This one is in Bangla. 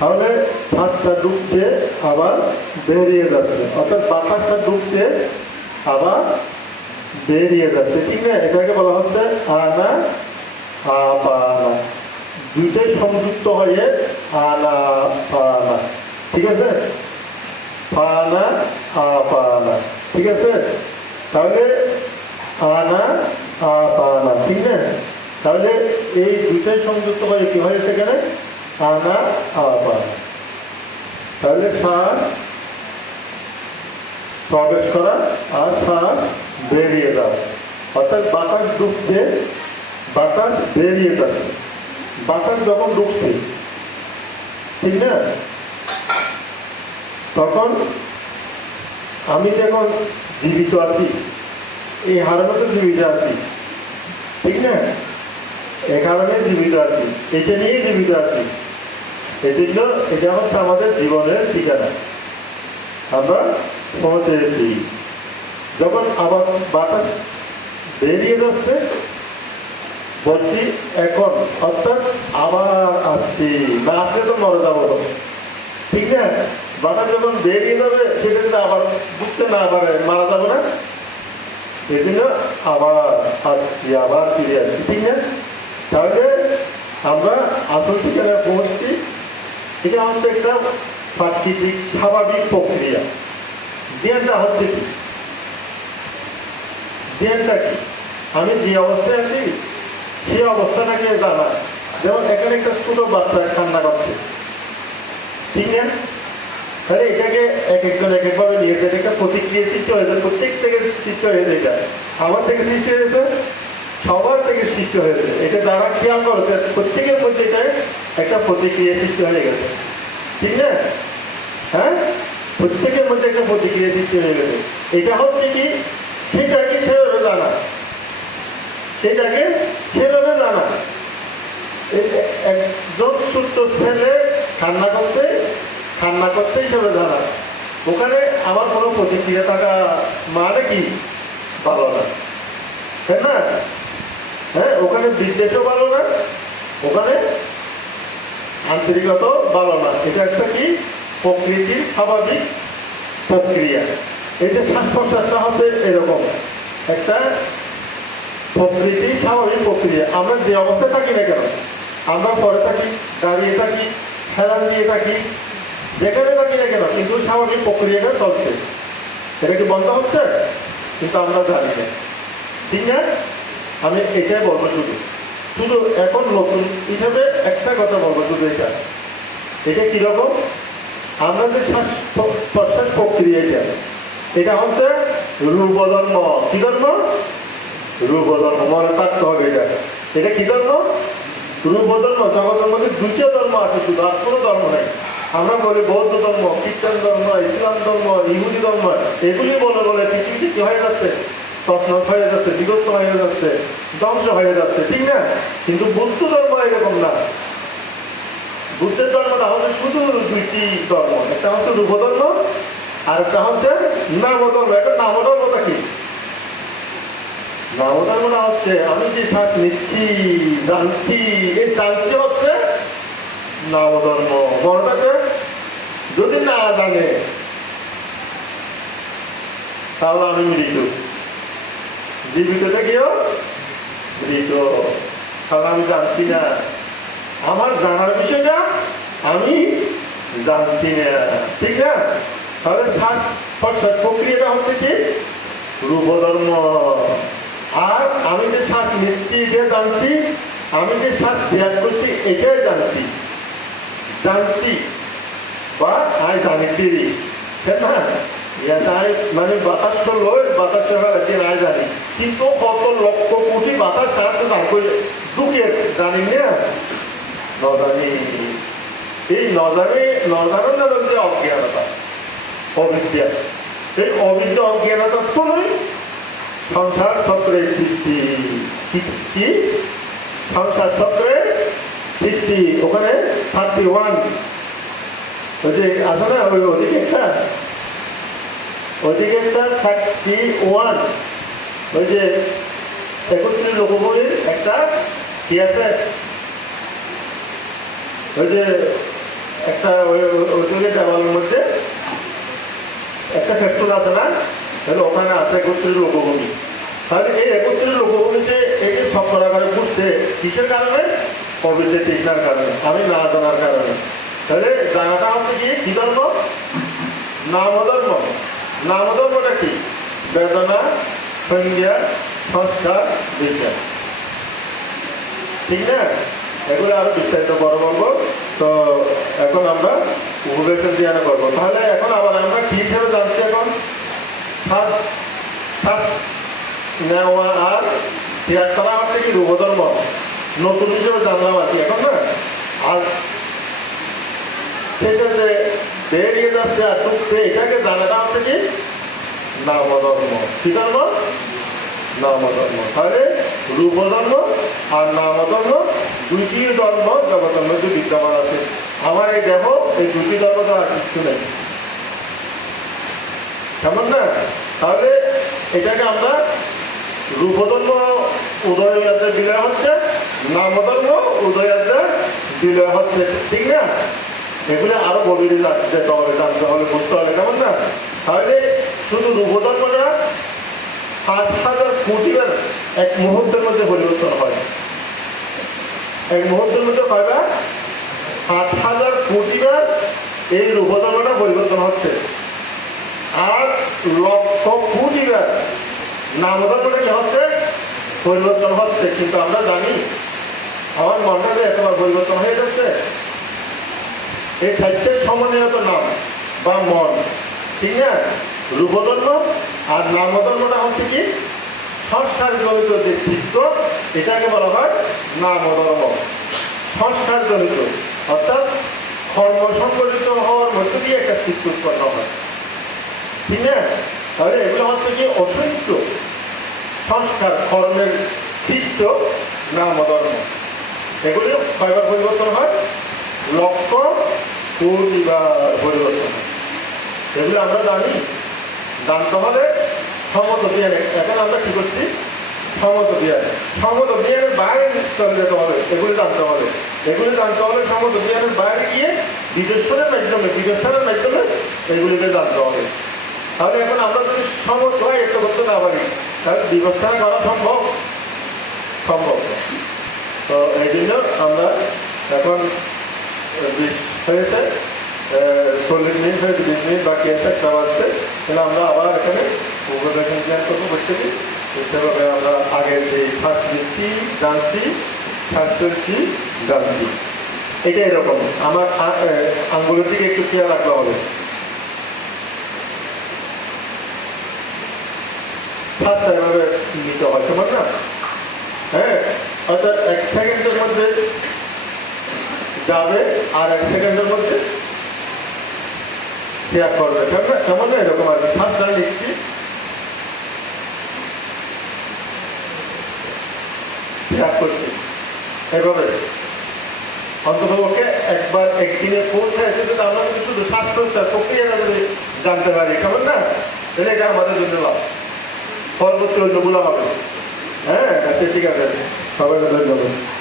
তাহলে শ্বাসটা ঢুকছে আবার বেরিয়ে যাচ্ছে। অর্থাৎ বাতাসটা ঢুকছে আবার বেরিয়ে যাচ্ছে। ঠিক না? এটাকে বলা হচ্ছে আনা, আপানা। দুইটাই সংযুক্ত হয়ে আনা, পানা। ঠিক আছে? পানা, আপানা। ঠিক আছে? তাহলে আনা, আপানা। ঠিক না? তাহলে এই দুইটাই সংযুক্ত হয়ে কি হয়েছে এখানে আনা আপানা তাহলে শ্বাস প্রবেশ করা আর শ্বাস বেরিয়ে যাওয়া অর্থাৎ বাতাস ঢুকছে বাতাস বেরিয়ে যাচ্ছে। বাতাস যখন ঢুকছে ঠিক না? তখন আমি যখন জীবিত আছি, এই হারানো জীবিত আছি, ঠিক না? এ কারণে জীবিত আছি, এটা নিয়ে জীবিত আছি। এই এটা হচ্ছে আমাদের জীবনের ঠিকানা। আমরা পৌঁছেছি যখন আবার বাতাস বেরিয়ে যাচ্ছে, বলছি, এখন, অর্থাৎ আবার আসছি। না আসলে তো মরে যাব। ঠিক না? বাতাস যখন বেরিয়ে যাবে সেটা কিন্তু আবার বুঝতে না পারে, মারা যাবে না। জন্য আবার আসছি, আবার ফিরে আসছি। ঠিক না? তাহলে আমরা আসল ঠিকানায় পৌঁছছি। এটা হচ্ছে একটা প্রাকৃতিক স্বাভাবিক প্রক্রিয়া। জ্ঞানটা হচ্ছে কি? জ্ঞানটা কি? আমি যে অবস্থায় আছি, সেই অবস্থাটাকে জানা। যেমন এখানে একটা ছোট বাচ্চা কান্না করছে। ঠিক না? তাহলে এটাকে এক একজন এক একভাবে নিয়ে যায় একটা প্রতিক্রিয়া সৃষ্টি হয়েছে প্রত্যেক থেকে সৃষ্টি হয়েছে এটা। আমার থেকে সৃষ্টি হয়েছে সবার থেকে সৃষ্টি হয়েছে। এটা যারা খেয়াল করেছে প্রত্যেকের মধ্যে একটা প্রতিক্রিয়া সৃষ্টি হয়ে গেছে। ঠিক না? হ্যাঁ? প্রত্যেকের মধ্যে একটা প্রতিক্রিয়া সৃষ্টি হয়ে গেছে। এটা হচ্ছে কি? সেটাকে সেভাবে জানা। সেটাকে সেভাবে জানা। একজন ছোট্ট ছেলে ঠান্ডা করতে ঠান্ডা করতে হিসেবে জানা। ওখানে আমার কোনো প্রতিক্রিয়া থাকা মানে কি? ভালো না। তাই না? হ্যাঁ ওখানে বিদ্বেষও ভালো না, ওখানে আন্তরিকতাও ভালো না। এটা একটা কি? প্রকৃতির স্বাভাবিক প্রক্রিয়া। যে শ্বাস প্রশ্বাসটা হচ্ছে এরকম। একটা প্রকৃতির স্বাভাবিক প্রক্রিয়া। আমরা যে অবস্থায় থাকি না কেন, আমরা পরে থাকি দাঁড়িয়ে থাকি খেলা দিয়ে থাকি, যেখানে থাকি না কেন, কিন্তু স্বাভাবিক প্রক্রিয়াটা চলছে। এটা কি বন্ধ হচ্ছে? কিন্তু আমরা জানি না। ঠিক না? আমি এটাই বলব শুধু। শুধু এখন নতুন হিসাবে একটা কথা বলব শুধু এটা। এটা কীরকম? আমরা যে শ্বাস প্রশ্বাস প্রক্রিয়া এটা এটা হচ্ছে রূপধর্ম কি ধর্ম রূপধর্ম মনে থাকতে হবে এটা। এটা কি ধর্ম রূপধর্ম জগতের মধ্যে দুটো ধর্ম আছে শুধু, আর কোনো ধর্ম নেই। আমরা বলি বৌদ্ধ ধর্ম খ্রিস্টান ধর্ম ইসলাম ধর্ম ইহুদি ধর্ম এগুলি বলে বলে পৃথিবীতে কি হয়ে যাচ্ছে? তৎন হয়ে যাচ্ছে, বিভক্ত হয়ে যাচ্ছে, ধ্বংস হয়ে যাচ্ছে, ঠিক না? কিন্তু বুদ্ধ ধর্ম এরকম না। বুদ্ধের ধর্মটা হচ্ছে শুধু দুইটি ধর্ম, একটা হচ্ছে রূপ ধর্ম আর একটা হচ্ছে নাম ধর্ম একটা নাম ধর্মটা কি? নাম ধর্মটা হচ্ছে, আমি যে শ্বাস নিচ্ছি জানছি এই জানছি হচ্ছে নাম ধর্ম বড়টাকে যদি না জানে, তাহলে আমি মৃত জীবিত থেকেও মৃত তাহলে আমি জানছি না। আমার জানার বিষয়টা আমি জানছি না। ঠিক না? তাহলে শ্বাস প্রশ্বাস প্রক্রিয়াটা হচ্ছে কি? রূপধর্ম। আর আমি যে শ্বাস নিচ্ছি এটা জানছি, আমি যে শ্বাস ত্যাগ করছি, এটাই জানছি। জানছি। বা আই তাই না? এটা মানে বাতাস করল বাতাস করার একদিন আই জানি কিন্তু কত লক্ষ কোটি বাতাস তার তো জানি ঢুকে জানি না নজানি এই নজানি নজানো নামের যে অজ্ঞানতা অবিদ্যা এই অবিদ্যা অজ্ঞানতার ফলেই সংসার চক্রের সৃষ্টি কি- সংসার চক্রের সৃষ্টি ওখানে থার্টি ওয়ান ওই যে না ওই ওদিকে একটা একটা থার্টি ওয়ান ওই যে একত্রিশ লোকবলীর একটা কি আছে ওই যে একটা ওই ওই- ওই দেওয়ালের মধ্যে একটা ফ্যাক্টর আছে না, তাহলে ওখানে আছে একত্রিশ লোকভূমি তাহলে এই একত্রিশ লোকভূমিতে এই যে আকারে বুঝতে কিসের কারণে? কবিতে টিকার কারণে, আমি না জানার কারণে। তাহলে জানাটা হচ্ছে কি? ধর্ম? নামধর্ম নামধর্মটা কি? বেদনা সংজ্ঞা সংস্কার, বিজ্ঞান। ঠিক না? এগুলো আরও বিস্তারিত বড় বলব। তো এখন আমরা উপবেশন দিয়ে করব তাহলে এখন আবার আমরা কি হিসেবে জানছি এখন? শ্বাস শ্বাস নেওয়া আর ত্যাগ করা হচ্ছে কি রূপধর্ম? নতুন হিসেবে জানলাম আর কি, এখন না? আর সেটা যে বেরিয়ে এটাকে নামধর্ম। তাহলে রূপধর্ম আর নামধর্ম দুইটি ধর্ম জগতের মধ্যে বিদ্যমান আছে। আমার এই দেহ, এই দুটি ধর্ম তো আর নেই। কেমন না? তাহলে এটাকে আমরা রূপধর্ম উদয়াতে বিলয় হচ্ছে, নামধর্ম উদয়াতে বিলয় হচ্ছে, ঠিক না? এগুলো আরও গভীরে যেতে হবে জানতে হবে বুঝতে হবে, কেমন না? তাহলে শুধু রূপধর্মটা পাঁচ হাজার কোটিবার এক মুহূর্তের মধ্যে পরিবর্তন হয়। এক মুহূর্তের মধ্যে কয়বার পাঁচ হাজার কোটিবার এই রূপধর্মটা পরিবর্তন হচ্ছে। আর লক্ষ কোটিবার নামধর্মটা কি হচ্ছে? পরিবর্তন হচ্ছে। কিন্তু আমরা জানি, আমার মনটা যে এতবার পরিবর্তন হয়ে যাচ্ছে। এই সাহিত্যের সমন্বয়ত নাম বা মন, ঠিক না? রূপধর্ম আর নামধর্মটা হচ্ছে কি? সংস্কার জনিত যে চিত্ত, এটাকে বলা হয় নামধর্ম। সংস্কার জনিত, অর্থাৎ কর্ম সংগঠিত হওয়ার মধ্য দিয়ে একটা চিত্ত উৎপন্ন হয়। ঠিক না? তাহলে এগুলো হচ্ছে কি? অসংখ্য সংস্কার, কর্মের সৃষ্ট নামধর্ম। এগুলি কয়বার পরিবর্তন হয়? লক্ষ কোটিবার পরিবর্তন। হয় এগুলো আমরা জানি। জানতে হলে সমত বিয়ানে এখন আমরা কি করছি? সমত বিয়ানে সমত বিয়ানের বাইরে চলে যেতে হবে এগুলি জানতে হবে এগুলি জানতে হলে সমত বিয়ানের বাইরে গিয়ে বিদেশ্বরের মাধ্যমে বিদেশ্বরের মাধ্যমে এগুলিকে জানতে হবে। তাহলে এখন আমরা যদি সমর্থ হয়, একটা করতে না পারি, তাহলে বিবেচনা করা সম্ভব? সম্ভব। তো এই জন্য আমরা এখন হয়েছে চল্লিশ মিনিট হয়েছে বিশ মিনিট বাকি আছে একটা বাজছে তাহলে আমরা আবার এখানে উপবেশন জ্ঞান করব করতেছি সেভাবে আমরা আগের যে শ্বাস দিচ্ছি, জানছি চলছি জানছি। এটা এরকম। আমার আঙ্গুলের দিকে একটু খেয়াল রাখতে হবে শ্বাসটা এভাবে নিতে হয় তোমার না? হ্যাঁ? অর্থাৎ এক সেকেন্ডের মধ্যে যাবে, আর এক সেকেন্ডের মধ্যে ত্যাগ করবে কেমন এরকম আর কি? শ্বাসটা লিখছি। ত্যাগ করছি। এভাবে। অন্ততপক্ষে একবার একদিনে পৌঁছে এসে যদি আমরা শুধু জানতে পারি। কেমন না? তাহলে এটা আমাদের জন্য লাভ। পরবর্তী অন্যগুলো হবে হ্যাঁ আচ্ছা ঠিক আছে। সবাইকে ধন্যবাদ।